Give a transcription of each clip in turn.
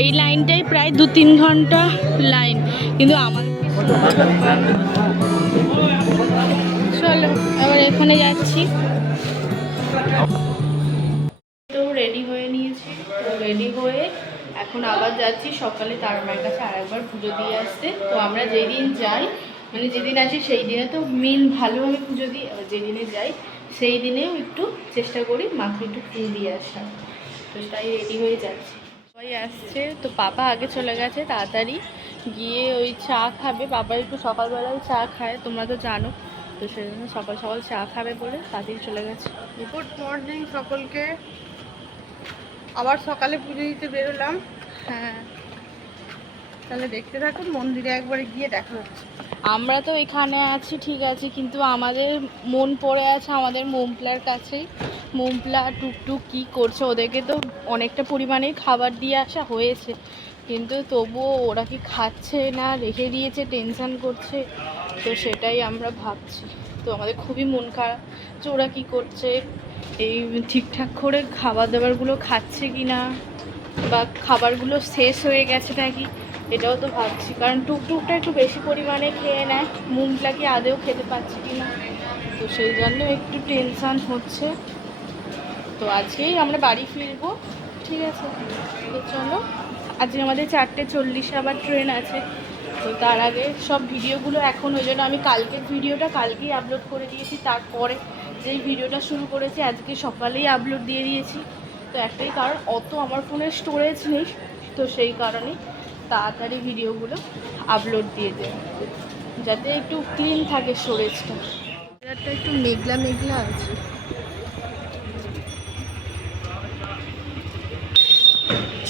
এই লাইনটাই প্রায় 2-3 ঘন্টা লাইন, কিন্তু আমার চলো এবার এখানে যাচ্ছি। তো রেডি হয়ে নিয়েছি, তো রেডি হয়ে এখন আবার যাচ্ছি সকালে তার মায়ের কাছে আরেকবার পুজো দিয়ে আসতে। তো আমরা যেই দিন যাই, মানে যেদিন আসি সেই দিনে তো মেন ভালোভাবে পুজো দিই, আবার যেদিনে যাই সেই দিনেও একটু চেষ্টা করি মাকে একটু ফুল দিয়ে আসার। তো তাই রেডি হয়ে যাচ্ছি, সবাই আসছে। তো পাপা আগে চলে গেছে তাড়াতাড়ি গিয়ে ওই চা খাবে, পাপা একটু সকালবেলাও চা খায় তোমরা তো জানো, তো সেই জন্য সকাল সকাল চা খাবে বলে তাড়াতাড়ি চলে গেছে। গুড মর্নিং সকলকে, আবার সকালে পুজো দিতে বেরোলাম। হ্যাঁ, তাহলে দেখতে থাকুন, মন্দিরে একবারে গিয়ে দেখা হচ্ছে। আমরা তো এখানে আছি ঠিক আছে, কিন্তু আমাদের মন পড়ে আছে আমাদের মোমপ্লার কাছেই। মোমপ্লা টুকটুক কি করছে, ওদেরকে তো অনেকটা পরিমাণেই খাবার দিয়ে আসা হয়েছে, কিন্তু তবুও ওরা কি খাচ্ছে না রেখে দিয়েছে, টেনশন করছে। তো সেটাই আমরা ভাবছি। তো আমাদের খুবই মন খারাপ যে ওরা কী করছে, এই ঠিকঠাক করে খাবার দাবারগুলো খাচ্ছে কি না, বা খাবারগুলো শেষ হয়ে গেছে নাকি, এটাও তো ভাবছি। কারণ টুকটুকটা একটু বেশি পরিমাণে খেয়ে নেয়, মুমটা কি আদেও খেতে পারছে কি না, তো সেই জন্য একটু টেনশান হচ্ছে। তো আজকেই আমরা বাড়ি ফিরবো, ঠিক আছে। তো চলো, আজকে আমাদের 4:40 আবার ট্রেন আছে। তো তার আগে সব ভিডিওগুলো এখন, ওই জন্য আমি কালকের ভিডিওটা কালকেই আপলোড করে দিয়েছি, তারপরে যেই ভিডিওটা শুরু করেছি আজকে সকালেই আপলোড দিয়ে দিয়েছি। তো একটাই কারণ, অত আমার ফোনের স্টোরেজ নেই, তো সেই কারণে তাড়াতাড়ি ভিডিওগুলো আপলোড দিয়ে দেয় যাতে একটু ক্লিন থাকে স্টোরেজটা। ওয়েদারটা একটু মেঘলা মেঘলা আছে।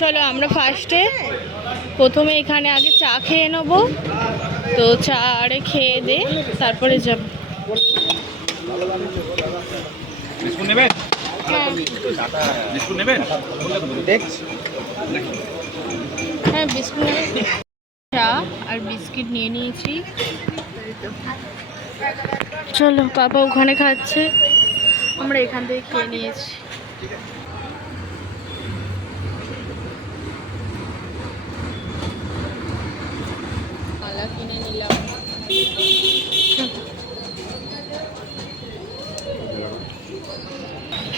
চলো আমরা প্রথমে এখানে আগে চা খেয়ে নেবো, তো চা আরে খেয়ে দে তারপরে যাব। হ্যাঁ বিস্কুট নেবেন, চা আর বিস্কিট নিয়ে নিয়েছি। চলো, পাপা ওখানে খাচ্ছে, আমরা এখান থেকে খেয়ে নিয়েছি। মালা কিনে নিলাম।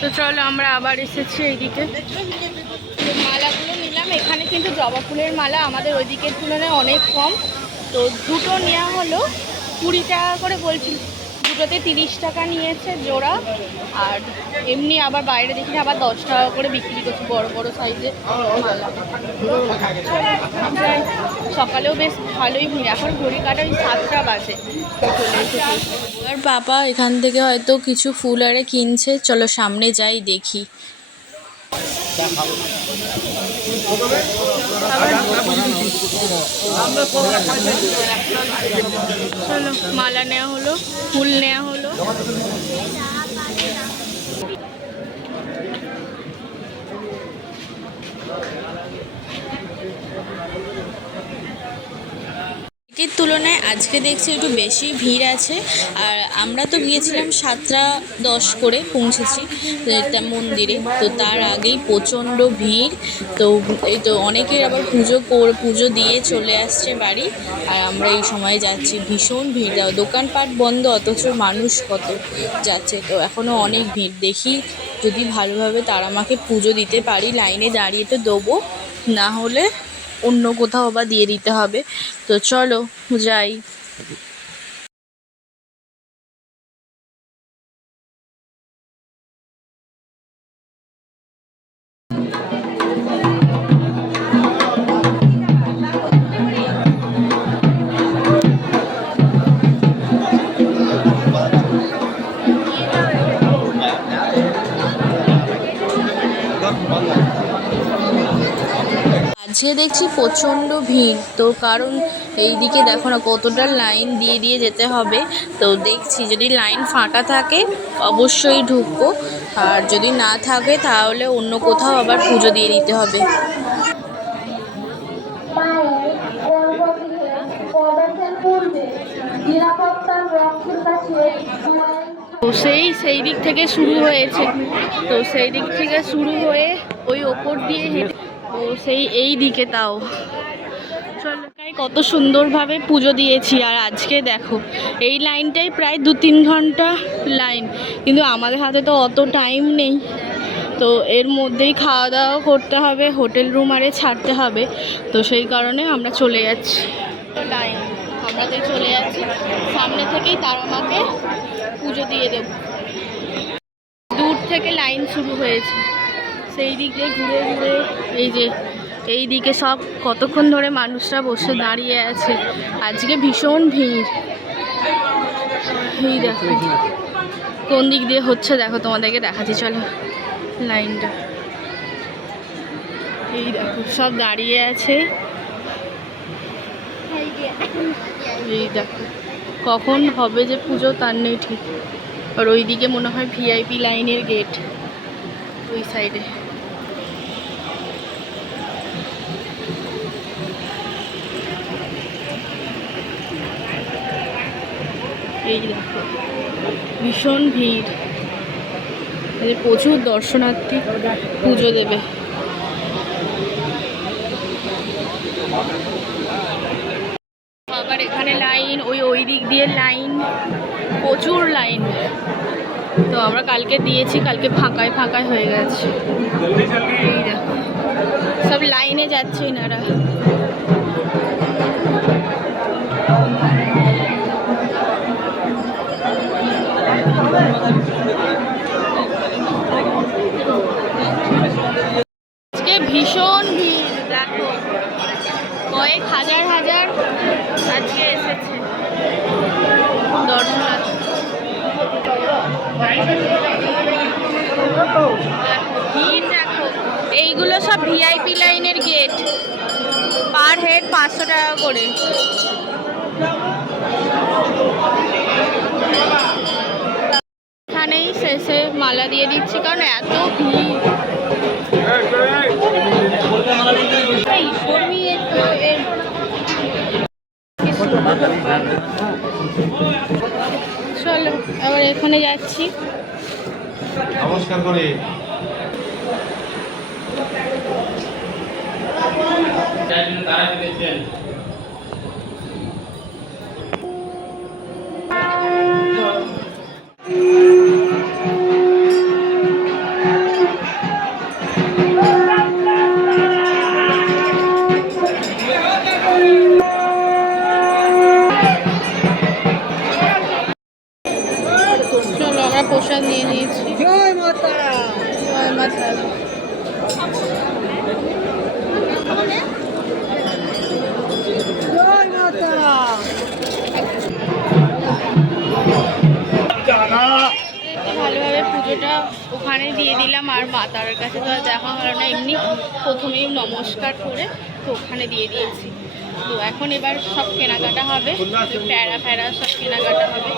তো চলো আমরা আবার এসেছি এইদিকে, মালাগুলো নিলাম। এখানে কিন্তু জবা ফুলের মালা আমাদের ওই দিকের তুলনায় অনেক কম। তো দুটো নেওয়া হলো 20 টাকা করে বলছিল, দুটোতে 30 টাকা নিয়েছে জোড়া। আর এমনি আবার বাইরে দেখি আবার 10 টাকা করে বিক্রি করছে বড় বড় সাইজের মালা। সকালেও বেশ ভালোই ভিড়, এখন ঘড়ি কাটা ওই 7টা বাজে। চলে এসেছি, এবার পাপা এখান থেকে হয়তো কিছু ফুল আরে কিনছে, চলো সামনে যাই দেখি। চলো মালা নেওয়া হলো, ফুল নেওয়া হলো। এটির তুলনায় আজকে দেখছি একটু বেশি ভিড় আছে। আর আমরা তো গিয়েছিলাম 7:10 করে পৌঁছেছি মন্দিরে, তো তার আগেই প্রচণ্ড ভিড়। তো এই তো অনেকের আবার পুজো দিয়ে চলে আসছে বাড়ি, আর আমরা এই সময় যাচ্ছি। ভীষণ ভিড়, দোকানপাট বন্ধ অথচ মানুষ কত যাচ্ছে। তো এখনও অনেক ভিড়, দেখি যদি ভালোভাবে তারা মাকে পুজো দিতে পারি, লাইনে দাঁড়িয়ে তো দেবো, না হলে অন্য কোথাও বা দিয়ে দিতে হবে। তো চলো যাই। আজকে দেখছি প্রচণ্ড ভিড়, তো কারণ এইদিকে দেখো না কতটা লাইন দিয়ে দিয়ে যেতে হবে। তো দেখছি যদি লাইন ফাঁকা থাকে অবশ্যই ঢুকবো, আর যদি না থাকে তাহলে অন্য কোথাও আবার পুজো দিয়ে দিতে হবে। তো সেই দিক থেকে শুরু হয়েছে, তো সেই দিক থেকে শুরু হয়ে ওই ওপর দিয়ে হেঁটে সেই এই দিকে তাও চলো কত সুন্দরভাবে পুজো দিয়েছি। আর আজকে দেখো এই লাইনটাই প্রায় 2-3 ঘন্টা লাইন, কিন্তু আমাদের হাতে তো অত টাইম নেই, তো এর মধ্যেই খাওয়া দাওয়া করতে হবে, হোটেল রুম আরে ছাড়তে হবে, তো সেই কারণে আমরা চলে যাচ্ছি। লাইন আমরা তো চলে যাচ্ছি, সামনে থেকেই তারা মাকে পুজো দিয়ে দেব। দূর থেকে লাইন শুরু হয়েছে, সেই দিকে ঘুরে ঘুরে এই যে এই দিকে সব কতক্ষণ ধরে মানুষরা বসে দাঁড়িয়ে আছে। আজকে ভীষণ ভিড়। এই দেখো কোন দিক দিয়ে হচ্ছে, দেখো তোমাদেরকে দেখাচ্ছি চলো লাইনটা। এই দেখো সব দাঁড়িয়ে আছে, এই দেখো কখন হবে যে পুজো তার নেই ঠিক। আর ওইদিকে মনে হয় ভিআইপি লাইনের গেট, ওই সাইডে। এই দেখো ভীষণ ভিড়, প্রচুর দর্শনার্থী পুজো দেবে। আবার এখানে লাইন, ওই দিক দিয়ে লাইন, প্রচুর লাইন। তো আমরা কালকে দিয়েছি, কালকে ফাঁকায় ফাঁকায় হয়ে গেছে। এই দেখো সব লাইনে যাচ্ছে এনারা। আজকে ভীষণ ভিড়, দেখো কয়েক হাজার হাজার আজকে এসেছে দর্শনার্থী। ভিড় দেখো, এইগুলো সব ভিআইপি লাইনের গেট, পার হেড 500 টাকা করে। এখানেই শেষে মালা দিয়ে দিচ্ছি, কারণ এত ভিড়। চলো আবার এখানে যাচ্ছি। নমস্কার করে চলো আমরা প্রসাদ নিয়ে নিয়েছি। জয় মাতা, জয় মাতা। জয় মাতা। ভালোভাবে পুজোটা ওখানে দিয়ে দিলাম, আর মাতার কাছে তো আর দেখা হলো না, এমনি প্রথমেই নমস্কার করে তো ওখানে দিয়ে দিয়েছি। তো এখন এবার সব কেনাকাটা হবে, প্যারা ফ্যারা সব কেনাকাটা হবে।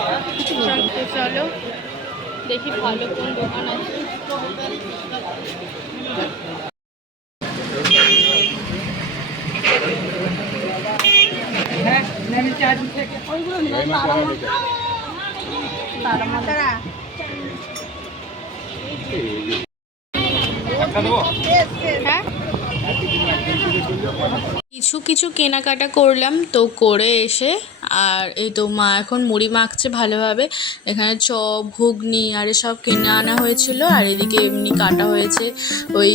চলো দেখি ভালো কোন দোকান আছে। হ্যাঁ কিছু কিছু কেনাকাটা করলাম, তো করে এসে আর এই তো মা এখন মুড়ি মাখছে ভালোভাবে। এখানে চপ, ঘুগনি আর এসব কিনে আনা হয়েছিল, আর এদিকে এমনি কাটা হয়েছে, ওই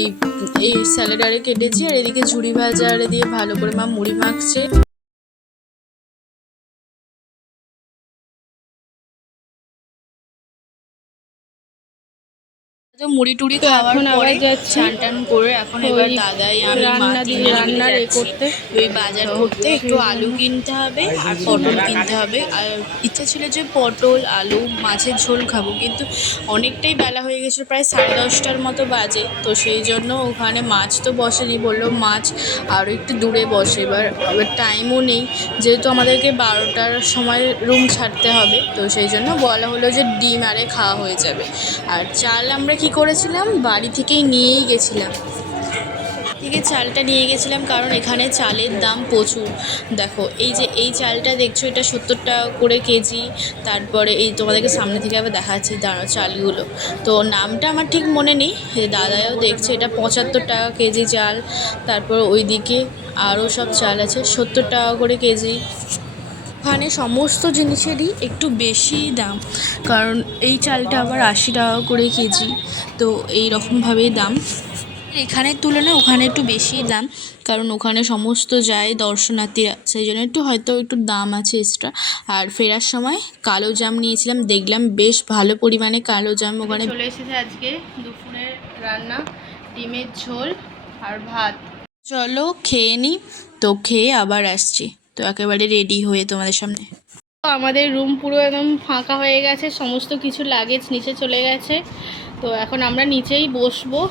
এই স্যালাডারে কেটেছি, আর এদিকে ঝুড়ি ভাজারে দিয়ে ভালো করে মা মুড়ি মাখছে। তো মুড়ি টুড়ি খাওয়ার পরে চান টান করে এখন এবার দাদাই আমি রান্নার করতে ওই বাজার করতে একটু আলু কিনতে হবে আর পটল কিনতে হবে। আর ইচ্ছা ছিল যে পটল আলু মাছের ঝোল খাবো, কিন্তু অনেকটাই বেলা হয়ে গেছিলো, প্রায় 10:30টার মতো বাজে। তো সেই জন্য ওখানে মাছ তো বসেনি, বললো মাছ আরও একটু দূরে বসে। এবার টাইমও নেই, যেহেতু আমাদেরকে 12টার সময় রুম ছাড়তে হবে, তো সেই জন্য বলা হলো যে ডিম আরে খাওয়া হয়ে যাবে। আর চাল আমরা কি করেছিলাম, বাড়ি থেকেই নিয়েই গেছিলাম। ঠিক থেকে চালটা নিয়ে গেছিলাম, কারণ এখানে চালের দাম প্রচুর। দেখো এই যে এই চালটা দেখছো, এটা 70 টাকা করে কেজি। তারপরে এই তোমাদেরকে সামনে থেকে আবার দেখাচ্ছি দাঁড়াও চালগুলো, তো নামটা আমার ঠিক মনে নেই। দাদাও দেখছে, এটা 75 টাকা কেজি চাল। তারপর ওইদিকে আরও সব চাল আছে 70 টাকা করে কেজি। ওখানে সমস্ত জিনিসেরই একটু বেশি দাম, কারণ এই চালটা আবার 80 টাকা করে কেজি। তো এই রকমভাবেই দাম। এখানের তুলনায় ওখানে একটু বেশি দাম, কারণ ওখানে সমস্ত যায় দর্শনার্থীরা, সেই জন্য একটু দাম আছে এক্সট্রা। আর ফেরার সময় কালো জাম নিয়েছিলাম, দেখলাম বেশ ভালো পরিমাণে কালো জাম ওখানে চলে এসেছে। আজকে দুপুরের রান্না ডিমের ঝোল আর ভাত। চলো খেয়ে নিই, তো খেয়ে আবার আসছি, তো একেবারে রেডি হয়ে তোমাদের সামনে। আমাদের রুম পুরো একদম ফাঁকা হয়ে গেছে, সমস্ত কিছু লাগেজ নিচে চলে গেছে। তো এখন আমরা নিচেই বসবো।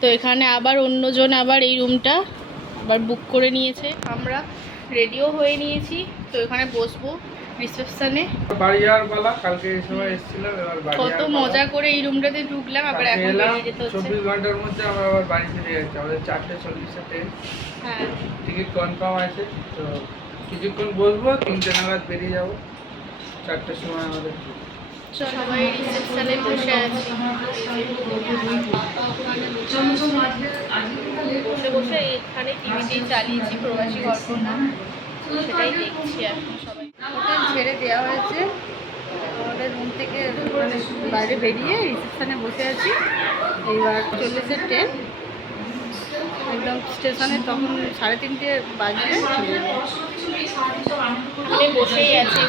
তো এখানে আবার অন্যজন আবার এই রুমটা আবার বুক করে নিয়েছে, আমরা রেডিও হয়ে নিয়েছি। তো এখানে বসবো রিসেপশনে। বাড়ি যাওয়ার পালা, কালকে এই সময় এসেছিলাম, এবার বাড়ি কত মজা করে এই রুমটাতে ঢুকলাম, আবার এখন বেরিয়ে যেতে হচ্ছে। 24 ঘন্টার মধ্যে আমরা আবার বাড়ি ফিরে যাচ্ছি। আমাদের 4:40 ট্রেন, হ্যাঁ টিকিট কনফার্ম আছে। তো কিছুক্ষণ বসবো, 3টে নাগাদ বেরিয়ে যাবো। 4টের সময় আমাদের। সবাই রিসেপশনে বসে আছি, বসে বসে এখানে টিভিতেই চালিয়েছি প্রবাসী ঘটনা, সেটাই দেখছি এখন সবাই। হোটেল ছেড়ে দেওয়া হয়েছে, আমাদের রুম থেকে মানে বাইরে বেরিয়ে রিসেপশনে বসে আছি। এইবার চলেছে ট্রেন একদম স্টেশনে, তখন 3:30 বাজবে চলে যাবো। আমি বসেই আছি,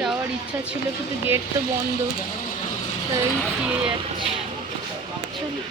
যাওয়ার ইচ্ছা ছিল কিন্তু গেট তো বন্ধ, তাই ফিরে যাচ্ছি। চলো।